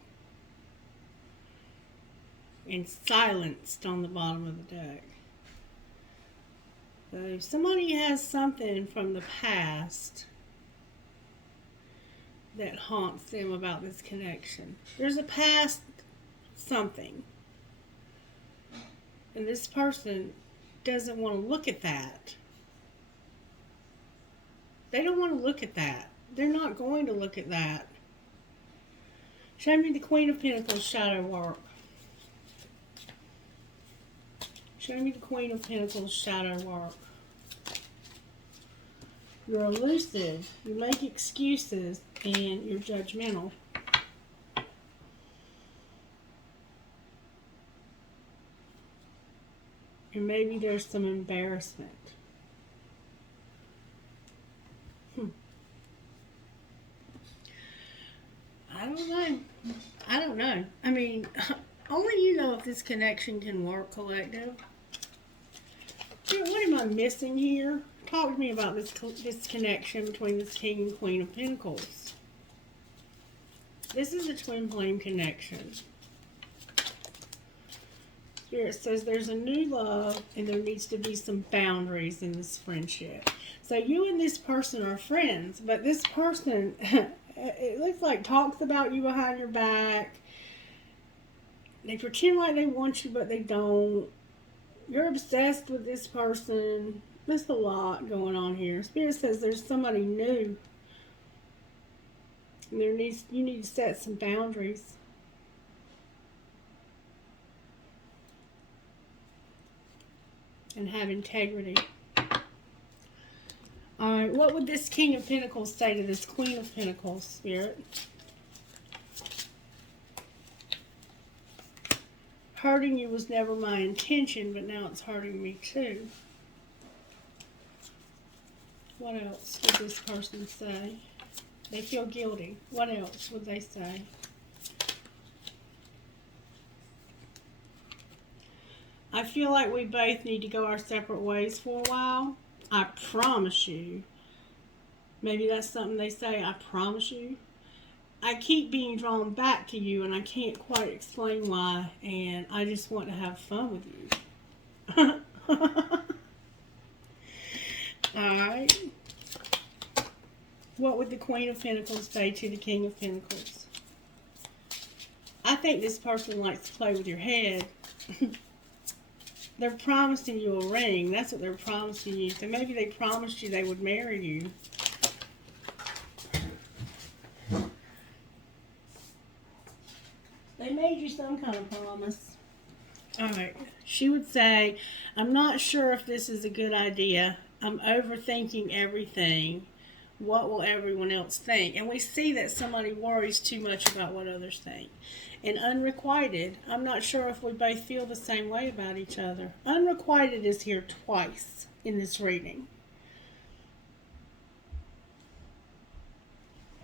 And silenced on the bottom of the deck. So somebody has something from the past that haunts them about this connection. There's a past something. And this person doesn't want to look at that. They don't want to look at that. They're not going to look at that. Show me the Queen of Pentacles shadow work. Show me the Queen of Pentacles shadow work. You're elusive. You make excuses and you're judgmental. And maybe there's some embarrassment. I don't know. I mean, only you know if this connection can work, collective. What am I missing here? Talk to me about this connection between this King and Queen of Pentacles. This is a twin flame connection. Spirit says there's a new love and there needs to be some boundaries in this friendship. So you and this person are friends, but this person it looks like talks about you behind your back. They pretend like they want you, but they don't. You're obsessed with this person. There's a lot going on here. Spirit says there's somebody new. And you need to set some boundaries. And have integrity. Alright, what would this King of Pentacles say to this Queen of Pentacles, Spirit? Hurting you was never my intention, but now it's hurting me too. What else would this person say? They feel guilty. What else would they say? I feel like we both need to go our separate ways for a while. I promise you. Maybe that's something they say. I promise you. I keep being drawn back to you, and I can't quite explain why, and I just want to have fun with you. Alright. What would the Queen of Pentacles say to the King of Pentacles? I think this person likes to play with your head. They're promising you a ring. That's what they're promising you. So maybe they promised you they would marry you. They made you some kind of promise. Alright. She would say, I'm not sure if this is a good idea. I'm overthinking everything. What will everyone else think? And we see that somebody worries too much about what others think. And unrequited, I'm not sure if we both feel the same way about each other. Unrequited is here twice in this reading.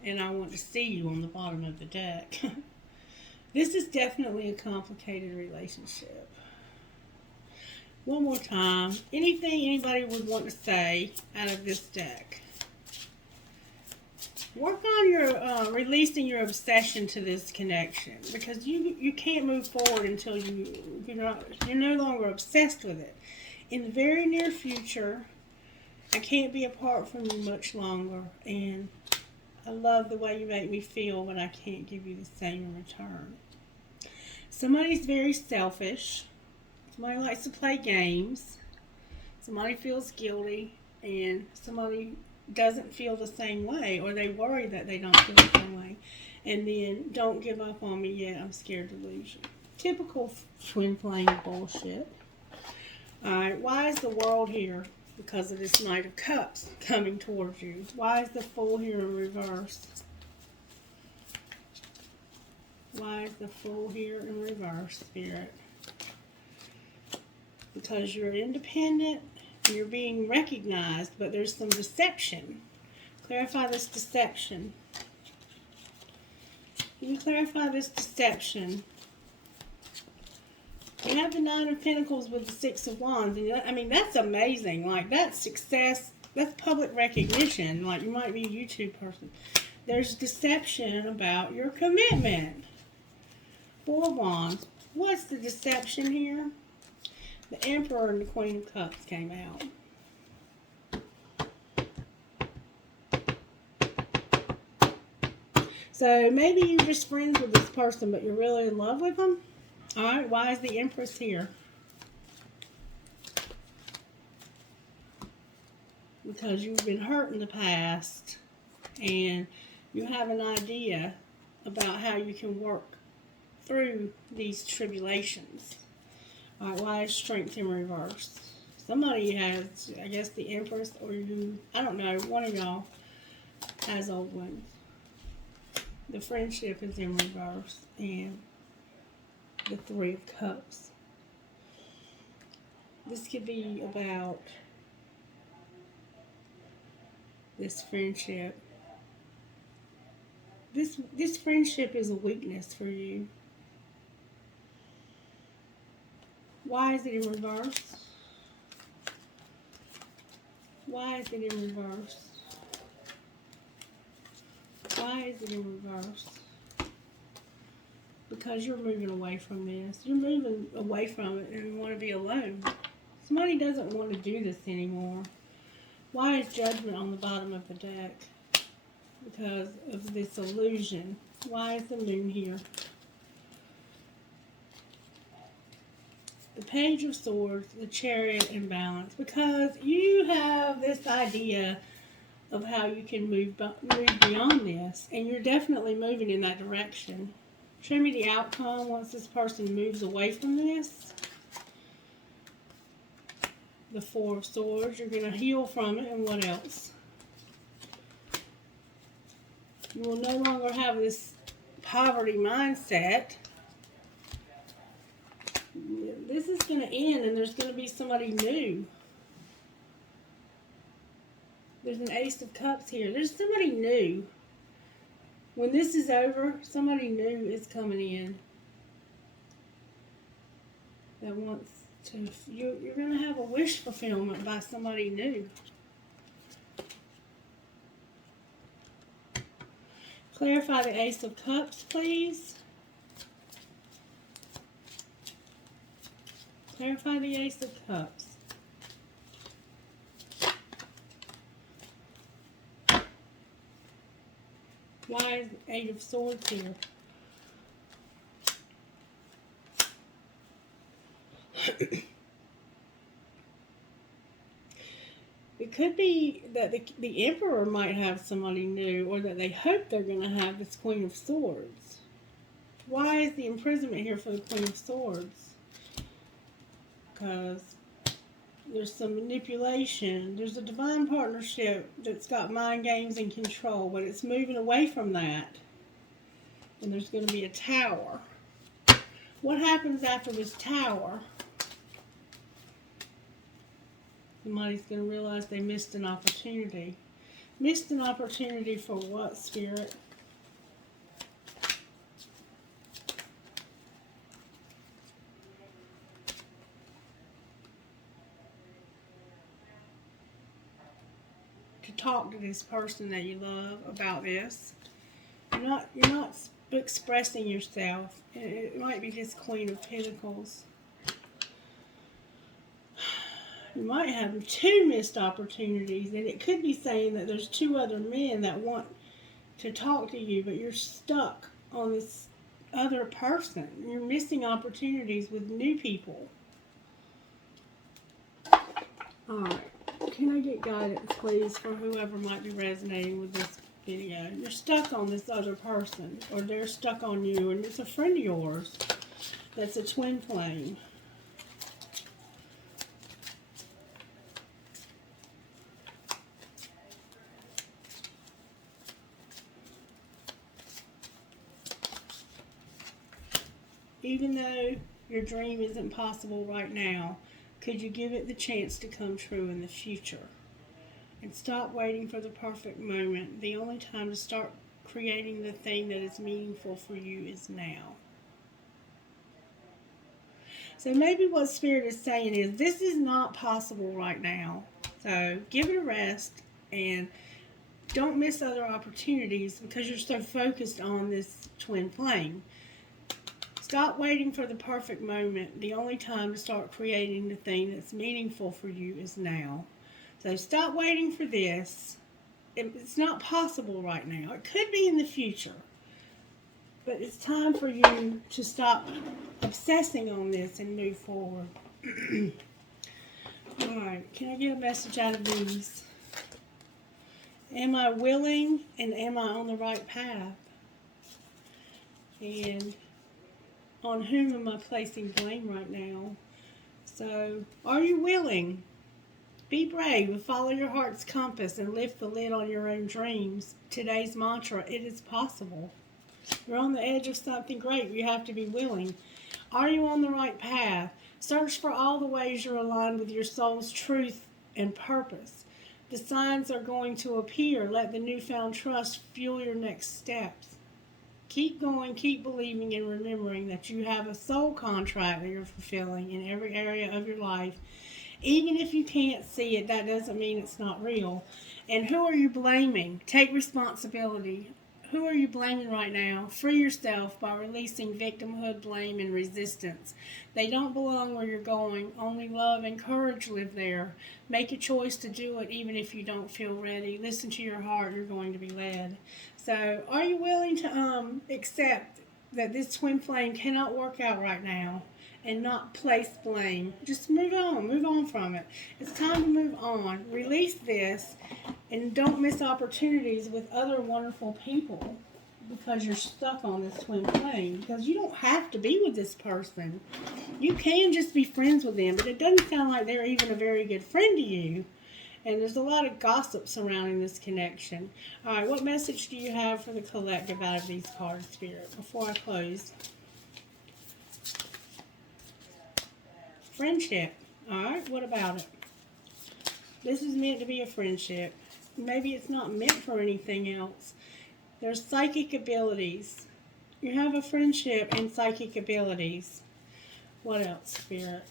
And I want to see you on the bottom of the deck. This is definitely a complicated relationship. One more time. Anything anybody would want to say out of this deck? Work on your releasing your obsession to this connection, because you can't move forward until you're no longer obsessed with it. In the very near future, I can't be apart from you much longer, and I love the way you make me feel, but I can't give you the same in return. Somebody's very selfish. Somebody likes to play games. Somebody feels guilty, and somebody doesn't feel the same way, or they worry that they don't feel the same way. And then, don't give up on me yet, I'm scared to lose you. Typical twin flame bullshit. Alright, why is the world here? Because of this Knight of Cups coming towards you. Why is the Fool here in reverse? Why is the Fool here in reverse, Spirit? Because you're independent. You're being recognized, but there's some deception. Clarify this deception. Can you clarify this deception? You have the Nine of Pentacles with the Six of Wands. And I mean, that's amazing. Like, that's success. That's public recognition. Like, you might be a YouTube person. There's deception about your commitment. Four of Wands. What's the deception here? The Emperor and the Queen of Cups came out. So maybe you're just friends with this person, but you're really in love with them. Alright, why is the Empress here? Because you've been hurt in the past, and you have an idea about how you can work through these tribulations. Alright, why is Strength in reverse? Somebody has, I guess, the Empress, or you, I don't know, one of y'all has old ones. The Friendship is in reverse, and the Three of Cups. This could be about this friendship. This friendship is a weakness for you. Why is it in reverse? Why is it in reverse? Why is it in reverse? Because you're moving away from this. You're moving away from it and you want to be alone. Somebody doesn't want to do this anymore. Why is Judgment on the bottom of the deck? because of this illusion. Why is the moon here? The Page of Swords, the Chariot, and Balance. Because you have this idea of how you can move beyond this, and you're definitely moving in that direction. Show me the outcome once this person moves away from this. The Four of Swords. You're going to heal from it, and what else? You will no longer have this poverty mindset. This is going to end, and there's going to be somebody new. There's an Ace of Cups here. There's somebody new. When this is over, somebody new is coming in that wants to. You're going to have a wish fulfillment by somebody new. Clarify the Ace of Cups, please. Clarify the Ace of Cups. Why is Eight of Swords here? It could be that the Emperor might have somebody new, or that they hope they're going to have this Queen of Swords. Why is the imprisonment here for the Queen of Swords? Because there's some manipulation. There's a divine partnership that's got mind games and control, but it's moving away from that. And there's going to be a Tower. What happens after this Tower? Somebody's going to realize they missed an opportunity. Missed an opportunity for what, Spirit? To talk to this person that you love about this. You're not expressing yourself. It might be this Queen of Pentacles. You might have 2 missed opportunities, and it could be saying that there's 2 other men that want to talk to you, but you're stuck on this other person. You're missing opportunities with new people. Alright, can I get guidance, please, for whoever might be resonating with this video? You're stuck on this other person, or they're stuck on you, and it's a friend of yours that's a twin flame. Even though your dream isn't possible right now, could you give it the chance to come true in the future? And stop waiting for the perfect moment. The only time to start creating the thing that is meaningful for you is now. So maybe what Spirit is saying is, this is not possible right now. So give it a rest and don't miss other opportunities because you're so focused on this twin flame. Stop waiting for the perfect moment. The only time to start creating the thing that's meaningful for you is now. So stop waiting for this. It's not possible right now. It could be in the future. But it's time for you to stop obsessing on this and move forward. Alright, can I get a message out of these? Am I willing, and am I on the right path? And on whom am I placing blame right now? So, are you willing? Be brave and follow your heart's compass and lift the lid on your own dreams. Today's mantra, it is possible. You're on the edge of something great. You have to be willing. Are you on the right path? Search for all the ways you're aligned with your soul's truth and purpose. The signs are going to appear. Let the newfound trust fuel your next steps. Keep going, keep believing, and remembering that you have a soul contract that you're fulfilling in every area of your life. Even if you can't see it, that doesn't mean it's not real. And who are you blaming? Take responsibility. Who are you blaming right now? Free yourself by releasing victimhood, blame, and resistance. They don't belong where you're going. Only love and courage live there. Make a choice to do it even if you don't feel ready. Listen to your heart. You're going to be led. So are you willing to accept that this twin flame cannot work out right now and not place blame? Just move on from it. It's time to move on. Release this and don't miss opportunities with other wonderful people because you're stuck on this twin flame. Because you don't have to be with this person. You can just be friends with them, but it doesn't sound like they're even a very good friend to you. And there's a lot of gossip surrounding this connection. All right, what message do you have for the collective out of these cards, Spirit, before I close? Friendship. All right, what about it? This is meant to be a friendship. Maybe it's not meant for anything else. There's psychic abilities. You have a friendship and psychic abilities. What else, Spirit?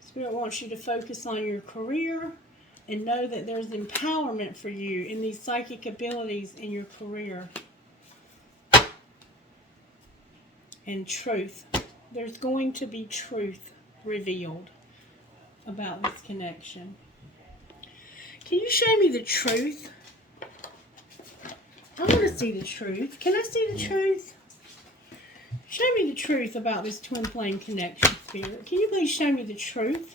Spirit wants you to focus on your career and know that there's empowerment for you in these psychic abilities in your career. And truth. There's going to be truth revealed about this connection. Can you show me the truth? I want to see the truth. Can I see the truth? Show me the truth about this twin flame connection, Spirit. Can you please show me the truth?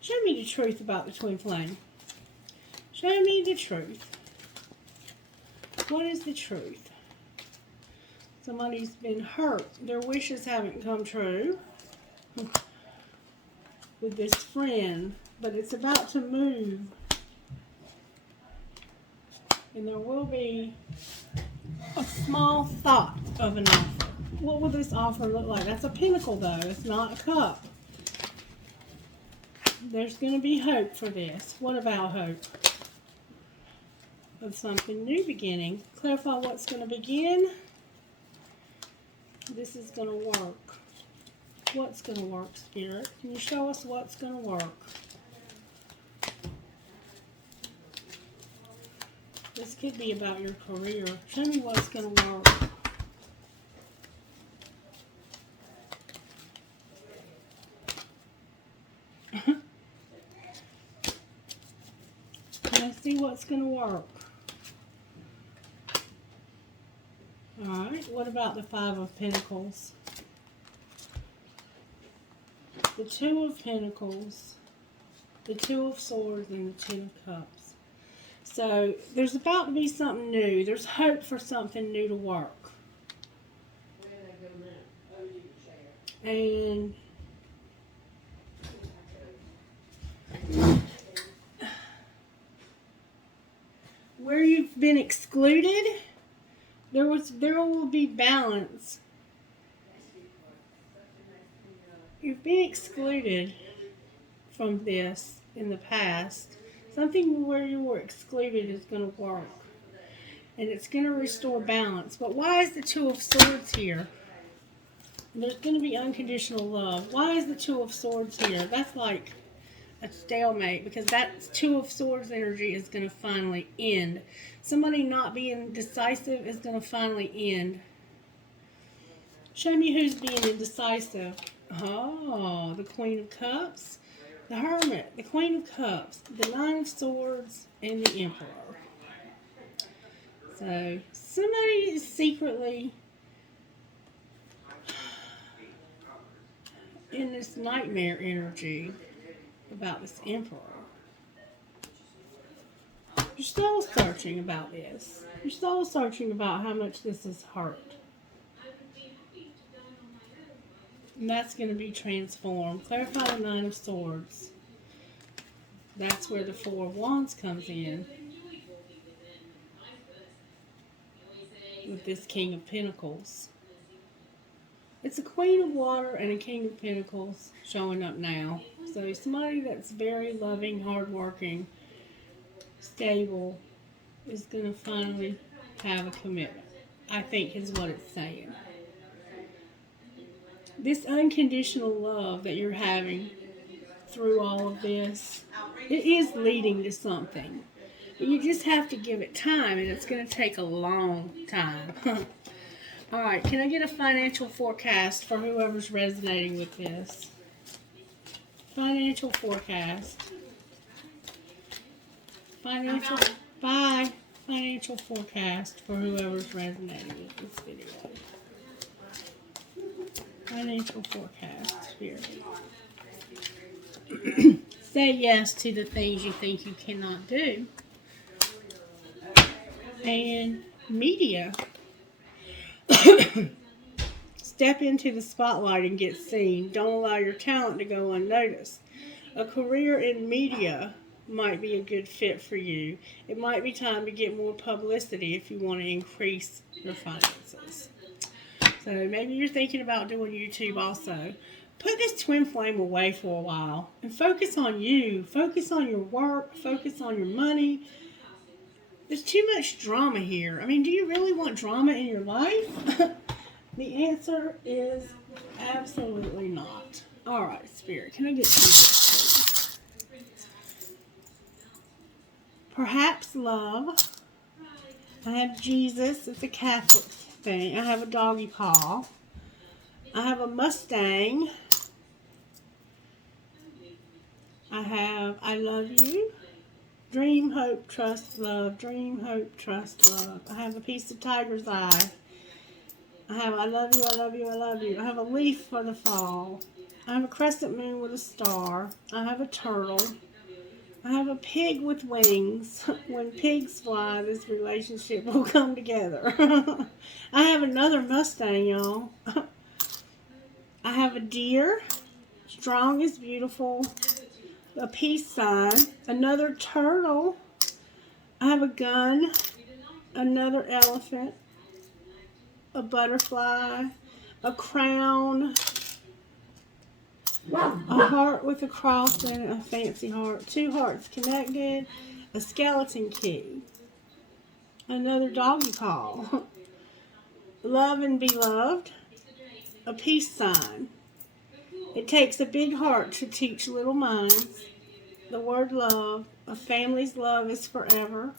Show me the truth about the twin flame. Show me the truth. What is the truth? Somebody's been hurt. Their wishes haven't come true with this friend, but it's about to move. And there will be a small thought of an offer. What will this offer look like? That's a pentacle, though. It's not a cup. There's going to be hope for this. What about hope? Of something new beginning. Clarify what's going to begin. This is going to work. What's going to work, Spirit? Can you show us what's going to work? This could be about your career. Show me what's going to work. Can I see what's going to work? Alright, what about the Five of Pentacles? The Two of Pentacles, the Two of Swords, and the Ten of Cups. So, there's about to be something new. There's hope for something new to work. And where you've been excluded, there will be balance. You've been excluded from this in the past. Something where you were excluded is going to work. And it's going to restore balance. But why is the Two of Swords here? There's going to be unconditional love. Why is the Two of Swords here? That's like a stalemate, because that Two of Swords energy is going to finally end. Somebody not being decisive is going to finally end. Show me who's being indecisive. Oh, the Queen of Cups, the Hermit, the Queen of Cups, the Nine of Swords, and the Emperor. So, somebody is secretly in this nightmare energy about this Emperor. You're soul searching about this. You're soul searching about how much this has hurt. And that's going to be transformed. Clarify the Nine of Swords. That's where the Four of Wands comes in. With this King of Pentacles. It's a Queen of Water and a King of Pentacles showing up now. So somebody that's very loving, hardworking, stable is going to finally have a commitment, I think is what it's saying. This unconditional love that you're having through all of this, it is leading to something. You just have to give it time, and it's going to take a long time. All right, can I get a financial forecast for whoever's resonating with this? Financial forecast. Financial forecast for whoever's resonating with this video. Financial forecast, Spirit. Say yes to the things you think you cannot do. And media. Step into the spotlight and get seen. Don't allow your talent to go unnoticed. A career in media might be a good fit for you. It might be time to get more publicity if you want to increase your finances. So maybe you're thinking about doing YouTube also. Put this twin flame away for a while and focus on you. Focus on your work. Focus on your money. There's too much drama here. I mean, do you really want drama in your life? The answer is absolutely not. All right, Spirit, can I get some, please? Perhaps love. I have Jesus. It's a Catholic thing. I have a doggy paw. I have a Mustang. I have I love you. Dream, hope, trust, love. Dream, hope, trust, love. I have a piece of tiger's eye. I have I love you, I love you, I love you. I have a leaf for the fall. I have a crescent moon with a star. I have a turtle. I have a pig with wings. When pigs fly, this relationship will come together. I have another Mustang, y'all. I have a deer. Strong is beautiful. A peace sign. Another turtle. I have a gun. Another elephant. A butterfly, a crown, a heart with a cross in it, a fancy heart, 2 hearts connected, a skeleton key, another doggy paw, love and be loved, a peace sign. It takes a big heart to teach little minds. The word love, a family's love is forever.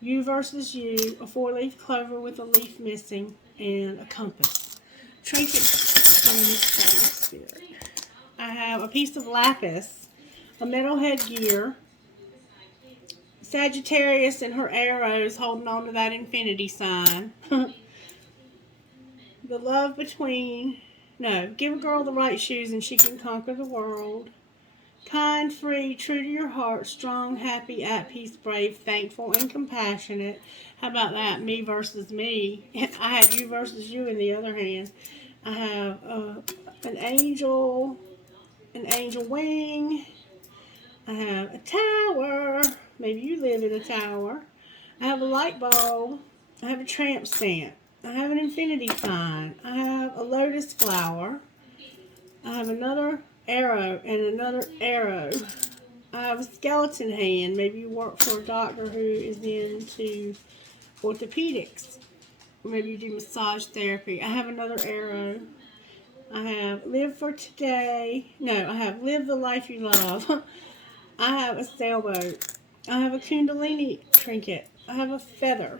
You versus you, a 4-leaf clover with a leaf missing, and a compass. Trinkets from this Spirit. I have a piece of lapis, a metal headgear, Sagittarius and her arrows holding on to that infinity sign. The love between, give a girl the right shoes and she can conquer the world. Kind, free, true to your heart, strong, happy, at peace, brave, thankful, and compassionate. How about that? Me versus me. I had you versus you in the other hand. I have an angel wing. I have a tower. Maybe you live in a tower. I have a light bulb. I have a tramp stamp. I have an infinity sign. I have a lotus flower. I have another arrow and another arrow. I have a skeleton hand. Maybe you work for a doctor who is into orthopedics. Or maybe you do massage therapy. I have another arrow. I have live for today. I have live the life you love. I have a sailboat. I have a kundalini trinket. I have a feather.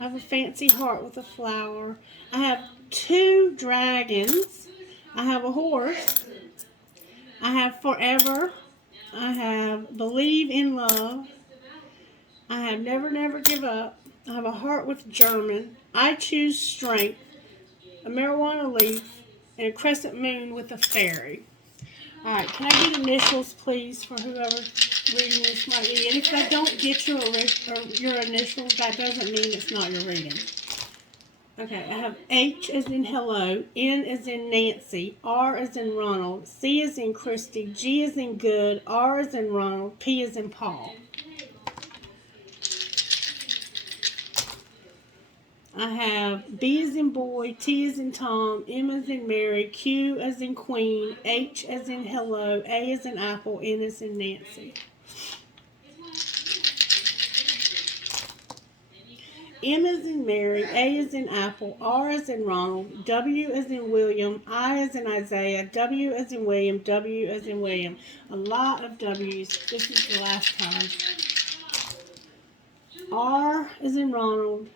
I have a fancy heart with a flower. I have 2 dragons. I have a horse. I have forever. I have believe in love. I have never, never give up. I have a heart with German. I choose strength. A marijuana leaf. And a crescent moon with a fairy. All right, can I get initials, please, for whoever reading this might be? And if I don't get your initials, that doesn't mean it's not your reading. Okay, I have H as in hello, N as in Nancy, R as in Ronald, C as in Christie, G as in good, R as in Ronald, P as in Paul. I have B as in boy, T as in Tom, M as in Mary, Q as in queen, H as in hello, A as in apple, N as in Nancy. M as in Mary, A as in apple, R as in Ronald, W as in William, I as in Isaiah, W as in William, W as in William. A lot of W's. This is the last time. R is in Ronald,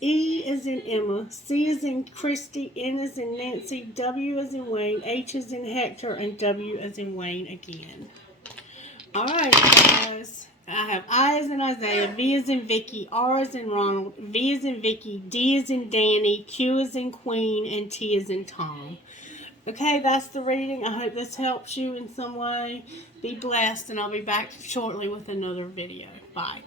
E is in Emma, C is in Christie, N is in Nancy, W is in Wayne, H is in Hector, and W is in Wayne again. Alright, guys. I have I is in Isaiah, V is in Vicky, R is in Ronald, V is in Vicky, D is in Danny, Q is in Queen, and T is in Tom. Okay, that's the reading. I hope this helps you in some way. Be blessed, and I'll be back shortly with another video. Bye.